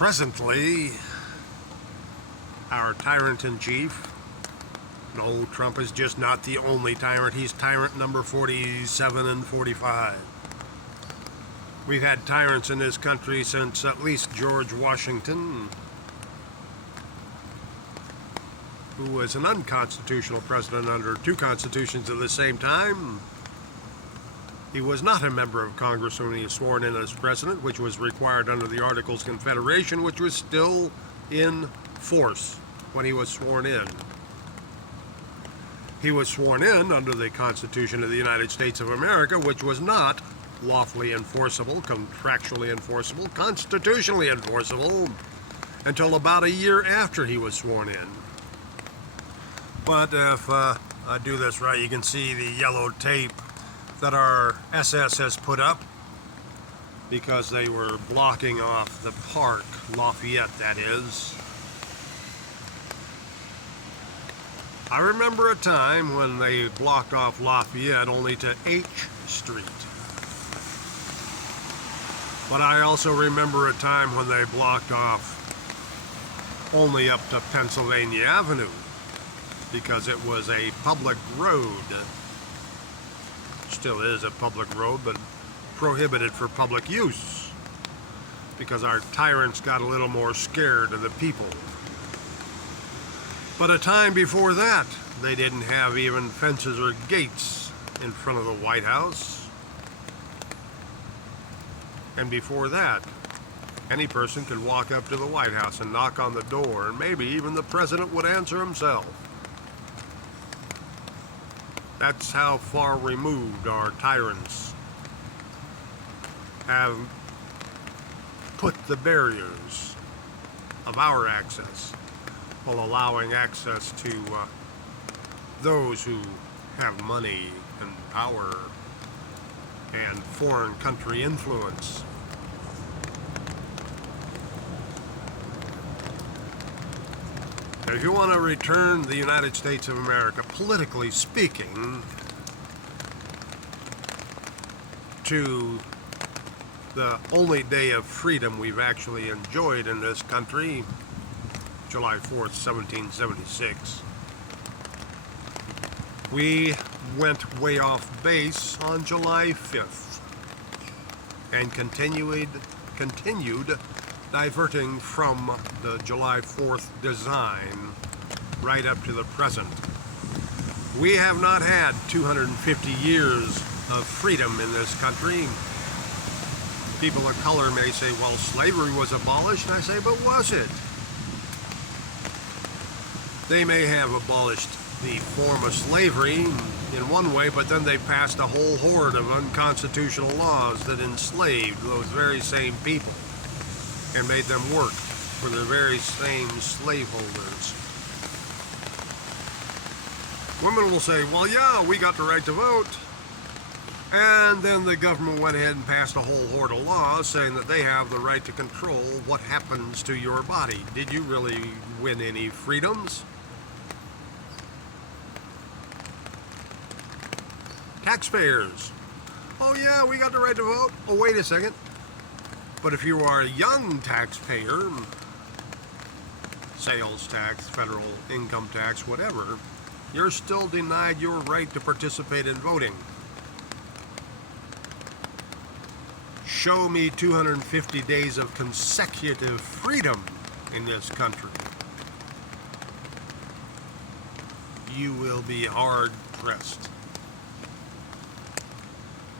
Presently, our tyrant-in-chief, no, Trump is just not the only tyrant. He's tyrant number 47 and 45. We've had tyrants in this country since at least George Washington, who was an unconstitutional president under two constitutions at the same time. He was not a member of Congress when he was sworn in as president, which was required under the Articles of Confederation, which was still in force when he was sworn in. He was sworn in under the Constitution of the United States of America, which was not lawfully enforceable, contractually enforceable, constitutionally enforceable, until about a year after he was sworn in. But if I do this right, you can see the yellow tape that our SS has put up because they were blocking off the park, Lafayette that is. I remember a time when they blocked off Lafayette only to H Street. But I also remember a time when they blocked off only up to Pennsylvania Avenue because it was a public road. Still is a public road, but prohibited for public use because our tyrants got a little more scared of the people. But a time before that, they didn't have even fences or gates in front of the White House. And before that, any person could walk up to the White House and knock on the door, and maybe even the president would answer himself. That's how far removed our tyrants have put the barriers of our access, while allowing access to those who have money and power and foreign country influence. If you want to return the United States of America, politically speaking, to the only day of freedom we've actually enjoyed in this country, July 4th, 1776, we went way off base on July 5th and continued diverting from the July 4th design right up to the present. We have not had 250 years of freedom in this country. People of color may say, well, slavery was abolished. And I say, but was it? They may have abolished the form of slavery in one way, but then they passed a whole horde of unconstitutional laws that enslaved those very same people and made them work for the very same slaveholders. Women will say, well, yeah, we got the right to vote. And then the government went ahead and passed a whole horde of laws saying that they have the right to control what happens to your body. Did you really win any freedoms? Taxpayers. Oh yeah, we got the right to vote. Oh, wait a second. But if you are a young taxpayer, sales tax, federal income tax, whatever, you're still denied your right to participate in voting. Show me 250 days of consecutive freedom in this country. You will be hard pressed.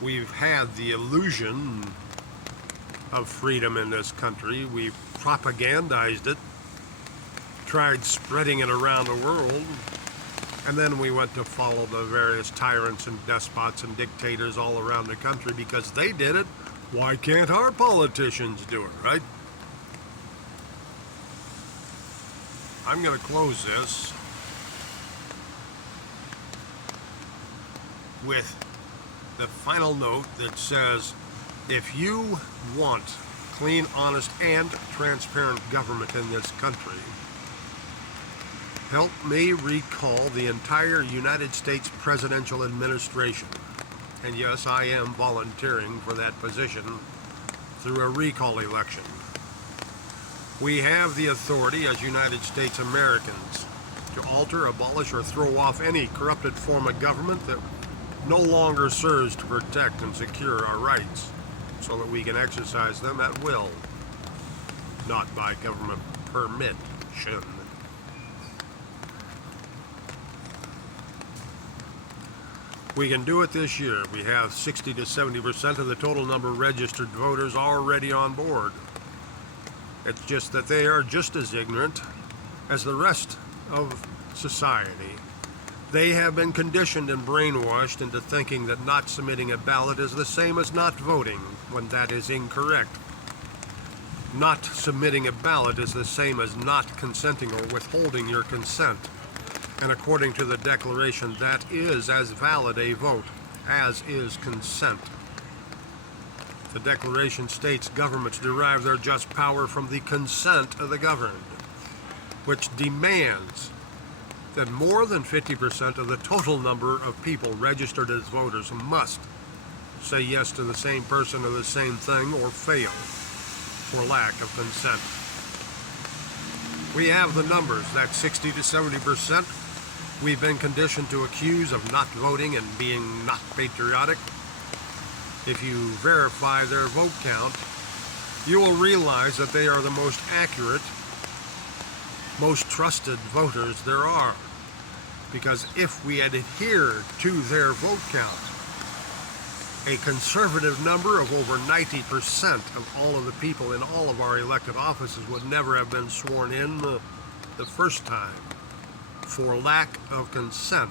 We've had the illusion of freedom in this country. We've propagandized it, tried spreading it around the world, and then we went to follow the various tyrants and despots and dictators all around the country because they did it. Why can't our politicians do it, right? I'm going to close this with the final note that says, if you want clean, honest, and transparent government in this country, help me recall the entire United States presidential administration. And yes, I am volunteering for that position through a recall election. We have the authority as United States Americans to alter, abolish, or throw off any corrupted form of government that no longer serves to protect and secure our rights, so that we can exercise them at will, not by government permission. We can do it this year. We have 60 to 70% of the total number of registered voters already on board. It's just that they are just as ignorant as the rest of society. They have been conditioned and brainwashed into thinking that not submitting a ballot is the same as not voting, when that is incorrect. Not submitting a ballot is the same as not consenting or withholding your consent. And according to the Declaration, that is as valid a vote as is consent. The Declaration states governments derive their just power from the consent of the governed, which demands that more than 50% of the total number of people registered as voters must say yes to the same person or the same thing or fail for lack of consent. We have the numbers, that 60 to 70%. We've been conditioned to accuse of not voting and being not patriotic. If you verify their vote count, you will realize that they are the most accurate, most trusted voters there are. Because if we had adhered to their vote count, a conservative number of over 90% of all of the people in all of our elected offices would never have been sworn in the first time for lack of consent,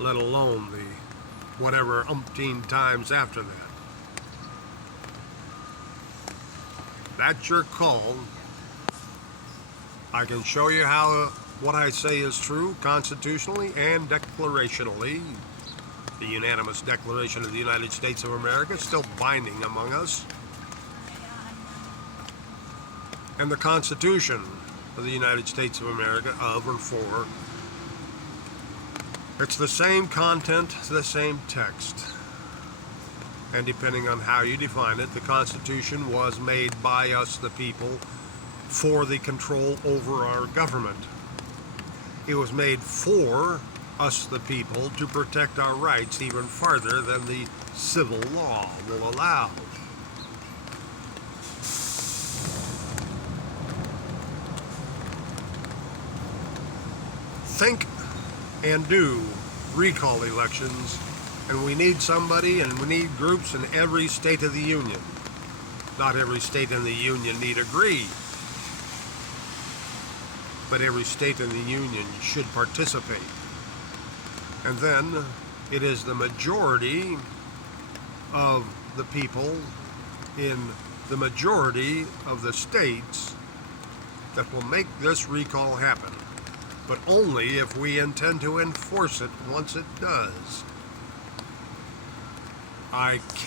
let alone the whatever umpteen times after that. That's your call. I can show you how what I say is true constitutionally and declarationally. The unanimous Declaration of the United States of America is still binding among us. And the Constitution of the United States of America, of or for, it's the same content, the same text. And depending on how you define it, the Constitution was made by us, the people, for the control over our government. It was made for us, the people, to protect our rights even farther than the civil law will allow. Think and do recall elections, and we need somebody and we need groups in every state of the union. Not every state in the union need agree, but every state in the union should participate. And then it is the majority of the people in the majority of the states that will make this recall happen, but only if we intend to enforce it once it does. I can't